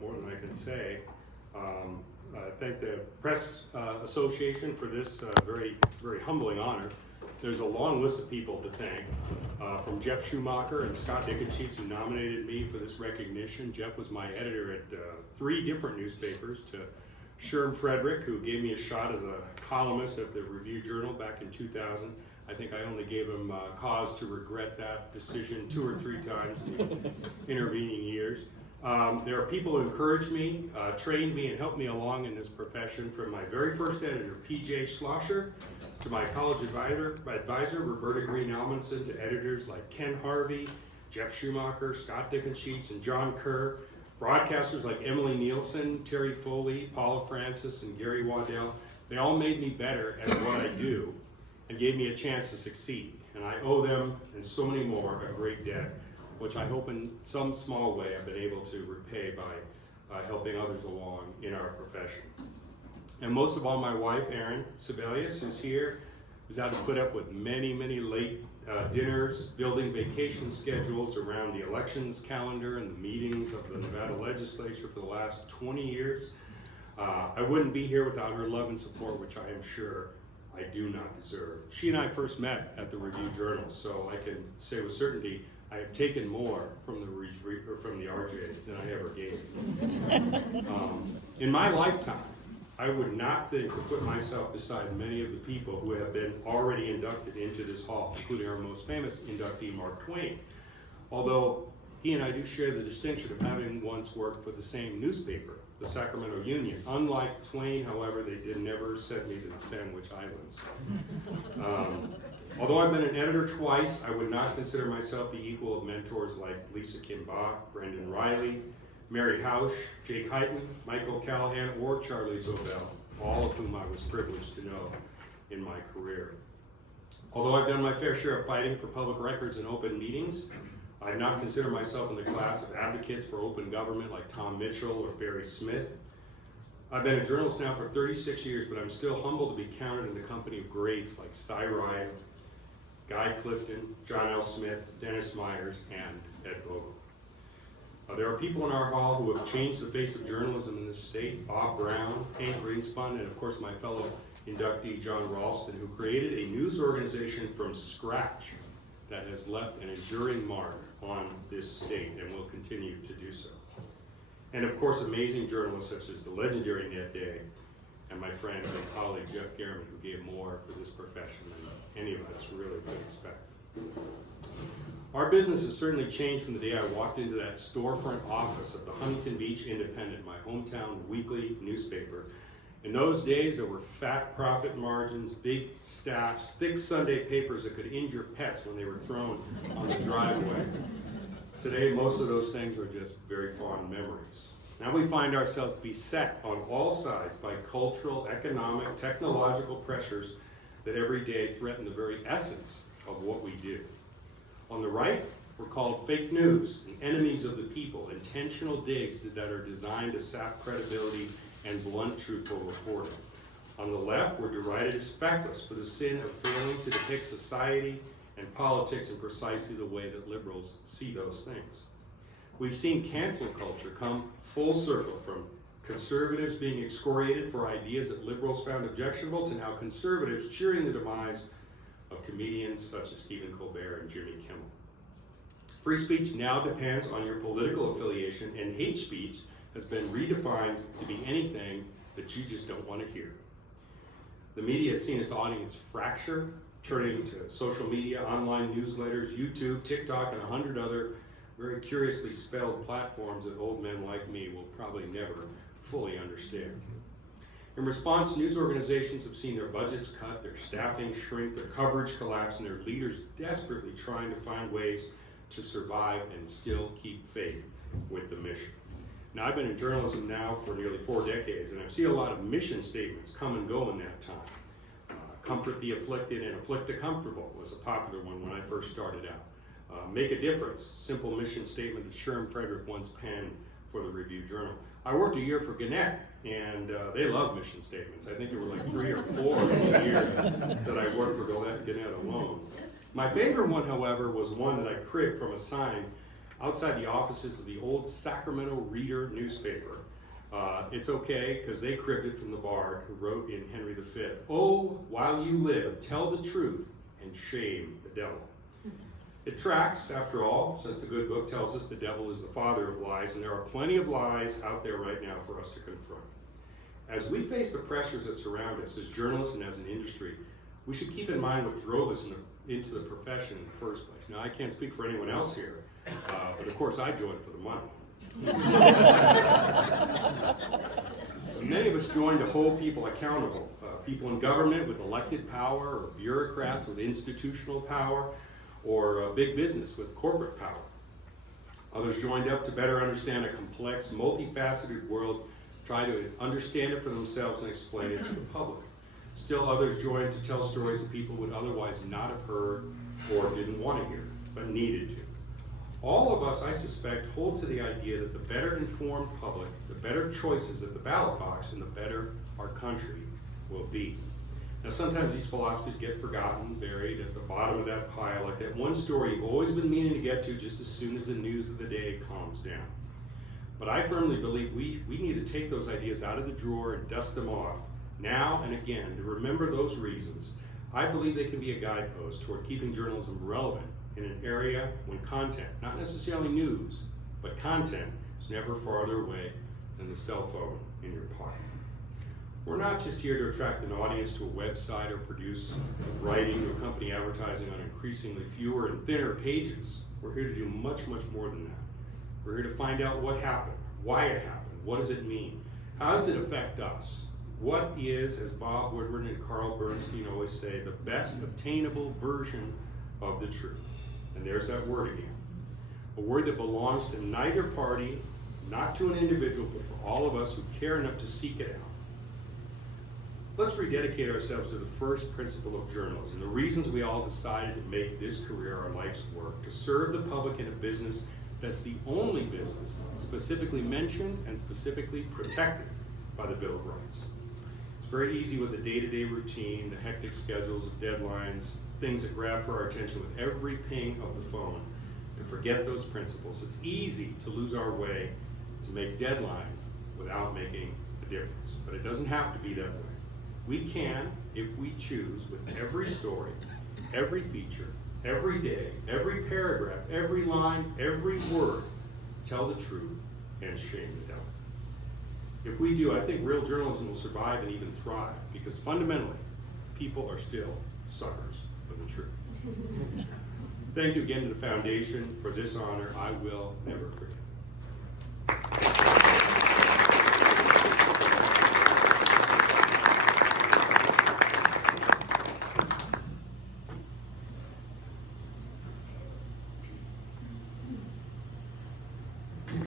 more than I can say. I thank the Press Association for this very humbling honor. There's a long list of people to thank, from Jeff Schumacher and Scott Dickensheets, who nominated me for this recognition. Jeff was my editor at 3 different newspapers, to Sherm Frederick, who gave me a shot as a columnist at the Review Journal back in 2000. I think I only gave him cause to regret that decision 2 or 3 times in the intervening years. There are people who encouraged me, trained me, and helped me along in this profession, from my very first editor, P.J. Schlosser, to my college advisor, Roberta Green Almanson, to editors like Ken Harvey, Jeff Schumacher, Scott Dickensheets, and John Kerr, broadcasters like Emily Nielsen, Terry Foley, Paula Francis, and Gary Waddell. They all made me better at what I do and gave me a chance to succeed. And I owe them, and so many more, a great debt, which I hope in some small way I've been able to repay by helping others along in our profession. And most of all, my wife, Erin Sebelius, who's here, who's had to put up with many late dinners, building vacation schedules around the elections calendar and the meetings of the Nevada legislature for the last 20 years. I wouldn't be here without her love and support, which I am sure I do not deserve. She and I first met at the Review Journal, so I can say with certainty I have taken more from the RJ than I ever gave. In my lifetime, I would not think to put myself beside many of the people who have been already inducted into this hall, including our most famous inductee, Mark Twain. Although he and I do share the distinction of having once worked for the same newspaper, the Sacramento Union. Unlike Twain, however, they did never send me to the Sandwich Islands. Although I've been an editor twice, I would not consider myself the equal of mentors like Lisa Kim Bach, Brendan Riley, Mary Hausch, Jake Hyten, Michael Callahan, or Charlie Zobel, all of whom I was privileged to know in my career. Although I've done my fair share of fighting for public records and open meetings, I do not consider myself in the class of advocates for open government like Tom Mitchell or Barry Smith. I've been a journalist now for 36 years, but I'm still humbled to be counted in the company of greats like Cy Ryan, Guy Clifton, John L. Smith, Dennis Myers, and Ed Vogel. There are people in our hall who have changed the face of journalism in this state: Bob Brown, Hank Greenspun, and of course my fellow inductee John Ralston, who created a news organization from scratch that has left an enduring mark on this state and will continue to do so. And of course, amazing journalists such as the legendary Ned Day and my friend and colleague Jeff Garman, who gave more for this profession than any of us really could expect. Our business has certainly changed from the day I walked into that storefront office of the Huntington Beach Independent, my hometown weekly newspaper. In those days, there were fat profit margins, big staffs, thick Sunday papers that could injure pets when they were thrown on the driveway. Today, most of those things are just very fond memories. Now we find ourselves beset on all sides by cultural, economic, technological pressures that every day threaten the very essence of what we do. On the right, we're called fake news, and enemies of the people, intentional digs that are designed to sap credibility and blunt truthful reporting. On the left, we're derided as feckless for the sin of failing to depict society and politics in precisely the way that liberals see those things. We've seen cancel culture come full circle, from conservatives being excoriated for ideas that liberals found objectionable to now conservatives cheering the demise of comedians such as Stephen Colbert and Jimmy Kimmel. Free speech now depends on your political affiliation, and hate speech has been redefined to be anything that you just don't want to hear. The media has seen its audience fracture, turning to social media, online newsletters, YouTube, TikTok, and 100 other very curiously spelled platforms that old men like me will probably never fully understand. In response, news organizations have seen their budgets cut, their staffing shrink, their coverage collapse, and their leaders desperately trying to find ways to survive and still keep faith with the mission. Now, I've been in journalism now for nearly 4 decades, and I've seen a lot of mission statements come and go in that time. Comfort the afflicted and afflict the comfortable was a popular one when I first started out. Make a difference, simple mission statement that Sherm Frederick once penned for the Review Journal. I worked a year for Gannett, and they love mission statements. I think there were like 3 or 4 in a year that I worked for Gannett alone. My favorite one, however, was one that I cribbed from a sign outside the offices of the old Sacramento Reader newspaper. It's okay, because they cribbed it from the bard who wrote in Henry V, "Oh, while you live, tell the truth and shame the devil." It tracks, after all, since the good book tells us the devil is the father of lies, and there are plenty of lies out there right now for us to confront. As we face the pressures that surround us as journalists and as an industry, we should keep in mind what drove us into the profession in the first place. Now, I can't speak for anyone else here, but of course I joined for the money. Many of us joined to hold people accountable, people in government with elected power, or bureaucrats with institutional power, or big business with corporate power. Others joined up to better understand a complex, multifaceted world, try to understand it for themselves and explain it to the public. Still others joined to tell stories that people would otherwise not have heard or didn't want to hear, but needed to. All of us, I suspect, hold to the idea that the better informed public, the better choices at the ballot box, and the better our country will be. Now, sometimes these philosophies get forgotten, buried at the bottom of that pile, like that one story you've always been meaning to get to just as soon as the news of the day calms down. But I firmly believe we need to take those ideas out of the drawer and dust them off now and again to remember those reasons. I believe they can be a guidepost toward keeping journalism relevant in an area when content, not necessarily news, but content is never farther away than the cell phone in your pocket. We're not just here to attract an audience to a website or produce writing to accompany advertising on increasingly fewer and thinner pages. We're here to do much, much more than that. We're here to find out what happened, why it happened, what does it mean, how does it affect us? What is, as Bob Woodward and Carl Bernstein always say, the best obtainable version of the truth? And there's that word again. A word that belongs to neither party, not to an individual, but for all of us who care enough to seek it out. Let's rededicate ourselves to the first principle of journalism, the reasons we all decided to make this career our life's work, to serve the public in a business that's the only business specifically mentioned and specifically protected by the Bill of Rights. It's very easy with the day-to-day routine, the hectic schedules of deadlines, things that grab for our attention with every ping of the phone, to forget those principles. It's easy to lose our way, to make deadline without making a difference. But it doesn't have to be that way. We can, if we choose, with every story, every feature, every day, every paragraph, every line, every word, tell the truth and shame the devil. If we do, I think real journalism will survive and even thrive, because fundamentally, people are still suckers for the truth. Thank you again to the Foundation for this honor I will never forget.